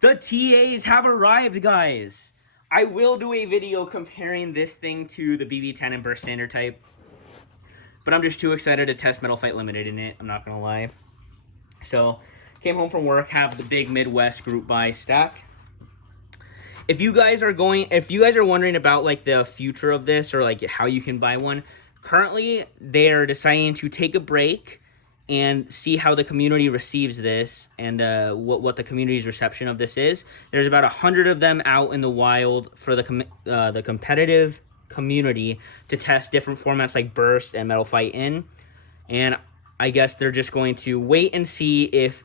The TAs have arrived, guys. I will do a video comparing this thing to the BB10 and Burst Standard type, but I'm just too excited to test Metal Fight Limited in it. I'm not gonna lie. So, came home from work, have the big Midwest group buy stack. If you guys are wondering about like the future of this or like how you can buy one, currently they're deciding to take a break and see how the community receives this and what the community's reception of this is. There's about 100 of them out in the wild for the competitive community to test different formats like Burst and Metal Fight in, and I guess they're just going to wait and see if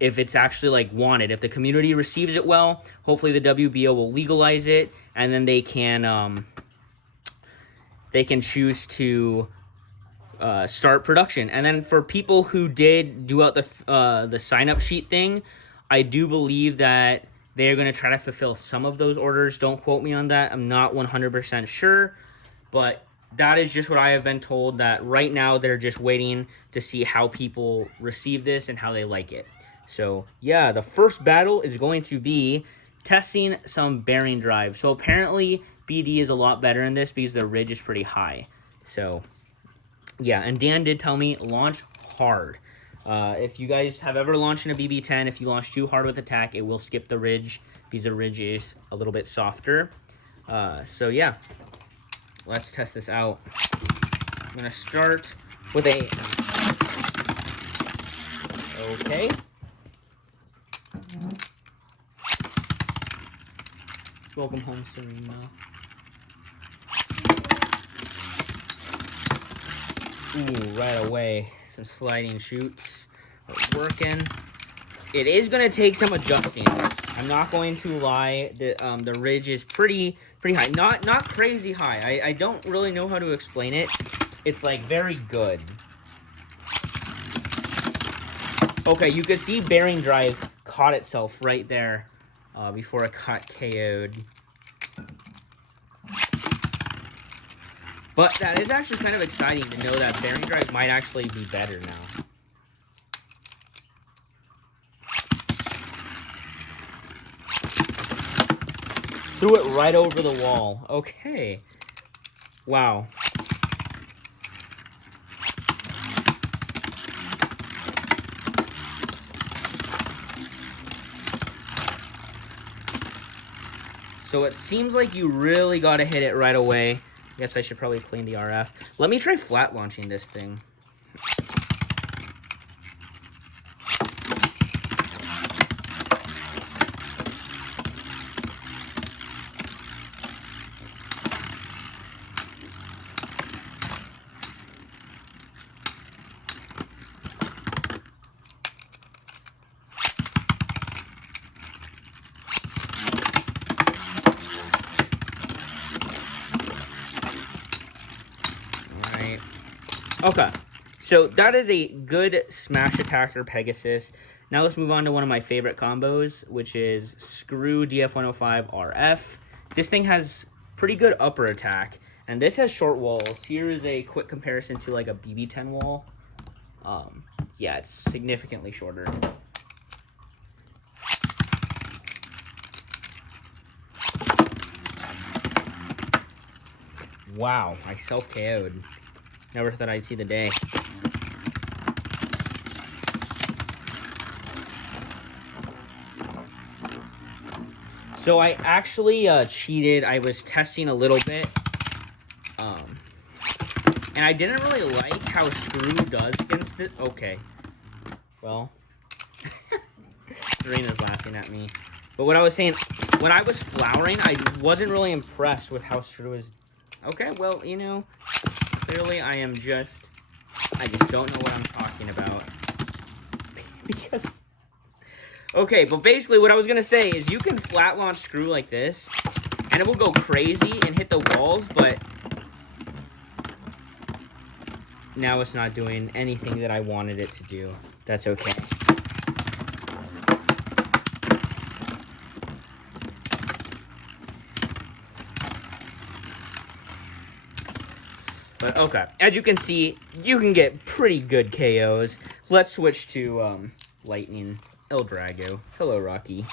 it's actually like wanted. If the community receives it well, hopefully the WBO will legalize it, and then they can choose to start production. And then for people who did do out the sign up sheet thing, I do believe that they're going to try to fulfill some of those orders. Don't quote me on that. I'm not 100% sure, but that is just what I have been told, that right now they're just waiting to see how people receive this and how they like it. So yeah, the first battle is going to be testing some bearing drive. So apparently BD is a lot better in this because the ridge is pretty high. So yeah, and Dan did tell me launch hard. If you guys have ever launched in a BB10, if you launch too hard with attack, it will skip the ridge because the ridge is a little bit softer. So yeah, let's test this out. I'm going to start with a... Okay. Welcome home, Serena. Ooh, right away. Some sliding shoots are working. It is going to take some adjusting. I'm not going to lie. The ridge is pretty high. Not crazy high. I don't really know how to explain it. It's like very good. Okay, you could see bearing drive caught itself right there before it got KO'd. But that is actually kind of exciting to know that bearing drive might actually be better now. Threw it right over the wall. Okay. Wow. So it seems like you really got to hit it right away. I guess I should probably clean the RF. Let me try flat launching this thing. Okay, so that is a good smash attacker Pegasus. Now let's move on to one of my favorite combos, which is Screw DF105 RF. This thing has pretty good upper attack, and this has short walls. Here is a quick comparison to like a BB10 wall. Yeah, it's significantly shorter. Wow, I self-KO'd. Never thought I'd see the day. So I actually cheated. I was testing a little bit. And I didn't really like how Screw does against it. Okay. Well. Serena's laughing at me. But what I was saying, when I was flowering, I wasn't really impressed with how Screw is. Okay, well, you know, clearly I just don't know what I'm talking about. Because, okay, but basically what I was going to say is you can flat launch Screw like this, and it will go crazy and hit the walls, but now it's not doing anything that I wanted it to do. That's okay. But okay, as you can see, you can get pretty good KOs. Let's switch to lightning El Drago. Hello, Rocky.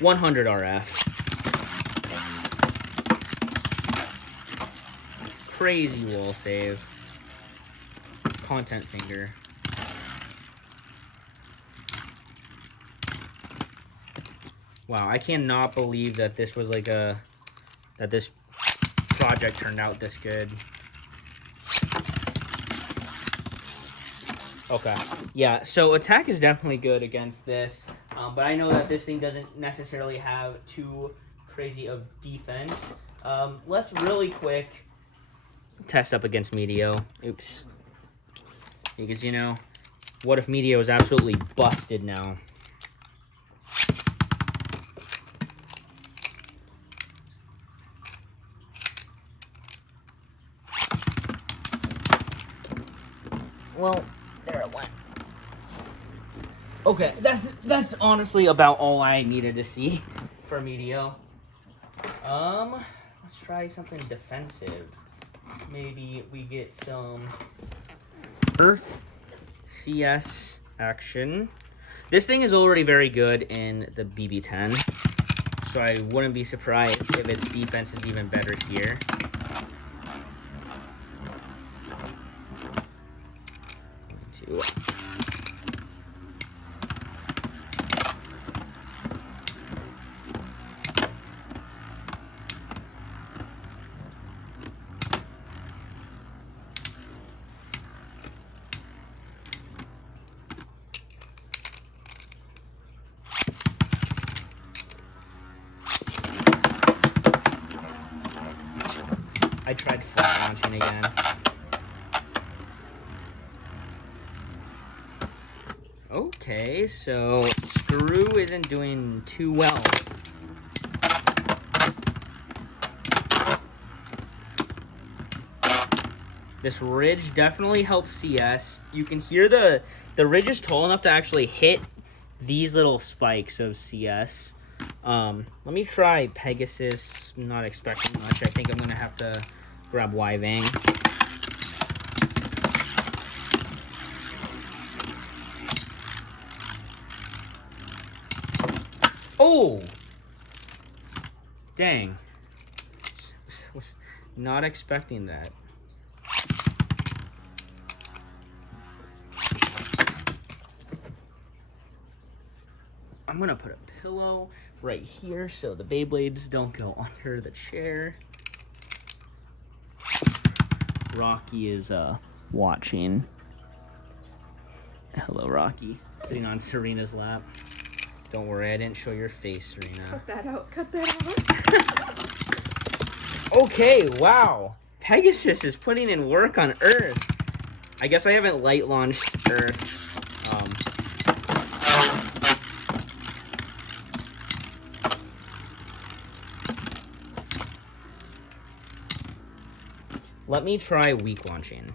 100 RF. Crazy wall save. Content finger. Wow, I cannot believe that this was like that this project turned out this good. Okay. Yeah, so attack is definitely good against this, but I know that this thing doesn't necessarily have too crazy of defense. Let's really quick test up against Meteo. Oops. Because, you know, what if Meteo is absolutely busted now? Well, there it went. Okay, that's honestly about all I needed to see for Meteo. Let's try something defensive. Maybe we get some Earth CS action. This thing is already very good in the BB10, so I wouldn't be surprised if its defense is even better here. I tried flat launching again. Okay, so Screw isn't doing too well. This ridge definitely helps CS. You can hear the ridge is tall enough to actually hit these little spikes of CS. Let me try Pegasus. I'm not expecting much. I think I'm gonna have to grab Y-Vang. Oh! Dang. Was not expecting that. I'm gonna put a pillow right here so the Beyblades don't go under the chair. Rocky is watching. Hello, Rocky. Sitting on Serena's lap. Don't worry, I didn't show your face, Serena. Cut that out. Cut that out. Okay, wow. Pegasus is putting in work on Earth. I guess I haven't light launched Earth. Let me try weak launching.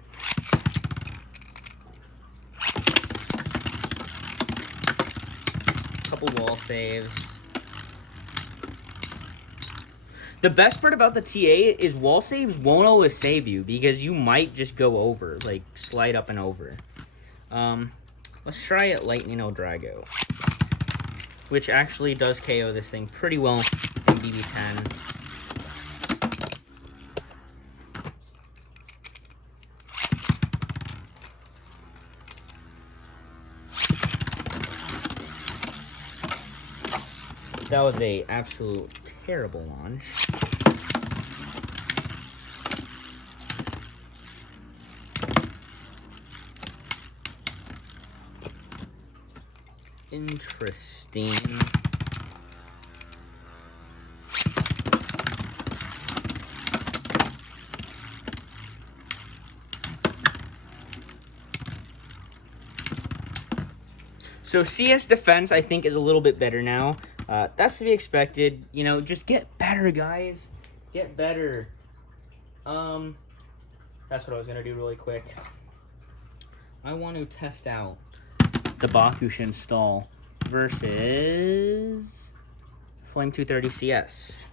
Couple wall saves. The best part about the TA is wall saves won't always save you because you might just go over, like slide up and over. Let's try it Lightning El Drago, which actually does KO this thing pretty well in BB10. That was a absolute terrible launch. Interesting. So CS defense, I think, is a little bit better now. That's to be expected. You know, just get better, guys. Get better. That's what I was going to do really quick. I want to test out the Bakushin stall versus Flame 230 CS.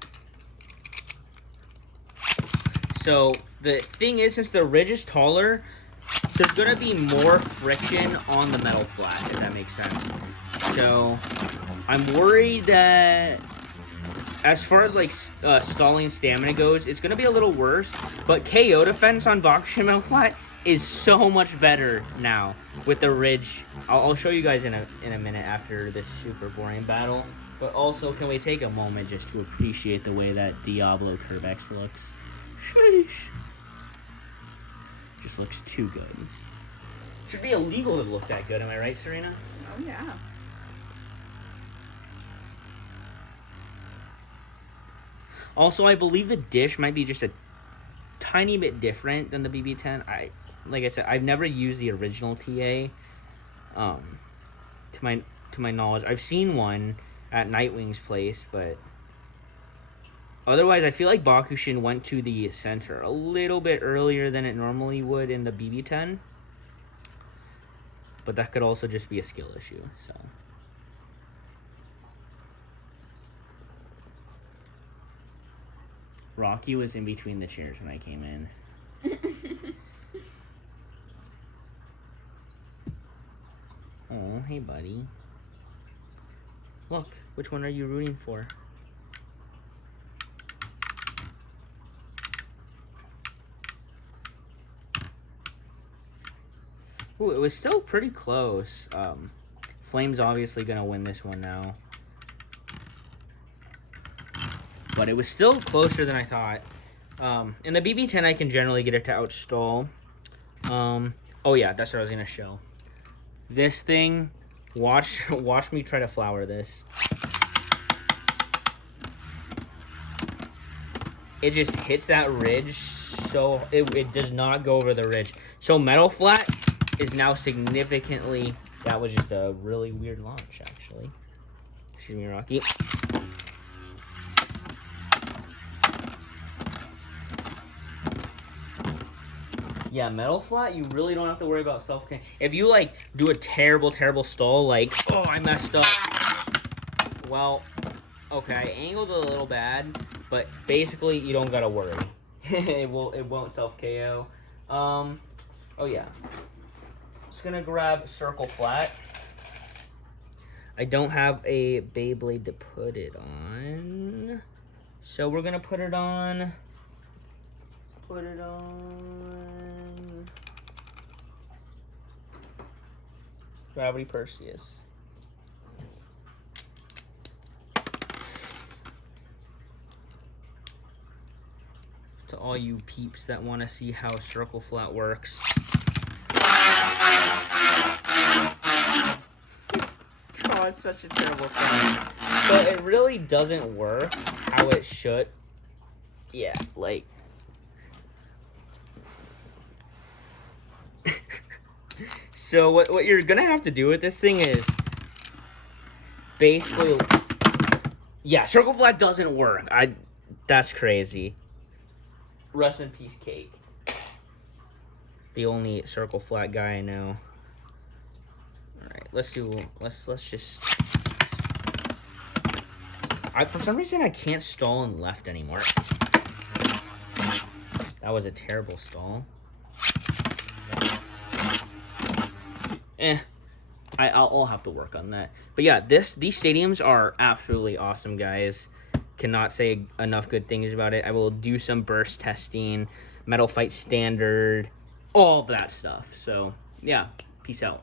So, the thing is, since the ridge is taller, there's gonna be more friction on the metal flat, if that makes sense. So I'm worried that as far as like stalling stamina goes, it's gonna be a little worse. But KO defense on Bakushin metal flat is so much better now with the ridge. I'll show you guys in a minute after this super boring battle. But also, can we take a moment just to appreciate the way that Diablo Curve X looks? Sheesh. Just looks too good. Should be illegal to look that good, am I right, Serena? Oh, yeah. Also, I believe the dish might be just a tiny bit different than the BB10. Like I said, I've never used the original TA. To my knowledge, I've seen one at Nightwing's place, but otherwise, I feel like Bakushin went to the center a little bit earlier than it normally would in the BB10. But that could also just be a skill issue, so. Rocky was in between the chairs when I came in. Oh, hey, buddy. Look, which one are you rooting for? Ooh, it was still pretty close. Flame's obviously going to win this one now. But it was still closer than I thought. In the BB10, I can generally get it to outstall. Oh yeah, that's what I was going to show. This thing, watch me try to flower this. It just hits that ridge, so it does not go over the ridge. So metal flat is now significantly, that was just a really weird launch, actually. Excuse me, Rocky. Yeah, metal flat, you really don't have to worry about self-can. If you, like, do a terrible, terrible stall, like, oh, I messed up. Well, okay, angled a little bad, but basically, you don't gotta worry. it won't self-KO. Oh, yeah. Just gonna grab circle flat. I don't have a Beyblade to put it on. So we're gonna put it on... Gravity Perseus. To all you peeps that want to see how circle flat works. Oh, it's such a terrible sound. But it really doesn't work how it should. Yeah, like... So what you're gonna have to do with this thing is basically, yeah, circle flat doesn't work. That's crazy. Rest in peace, Cake. The only circle flat guy I know. All right, let's just. For some reason I can't stall in left anymore. That was a terrible stall. I'll have to work on that. But yeah, these stadiums are absolutely awesome, guys. Cannot say enough good things about it. I will do some burst testing, Metal Fight Standard, all of that stuff. So yeah, peace out.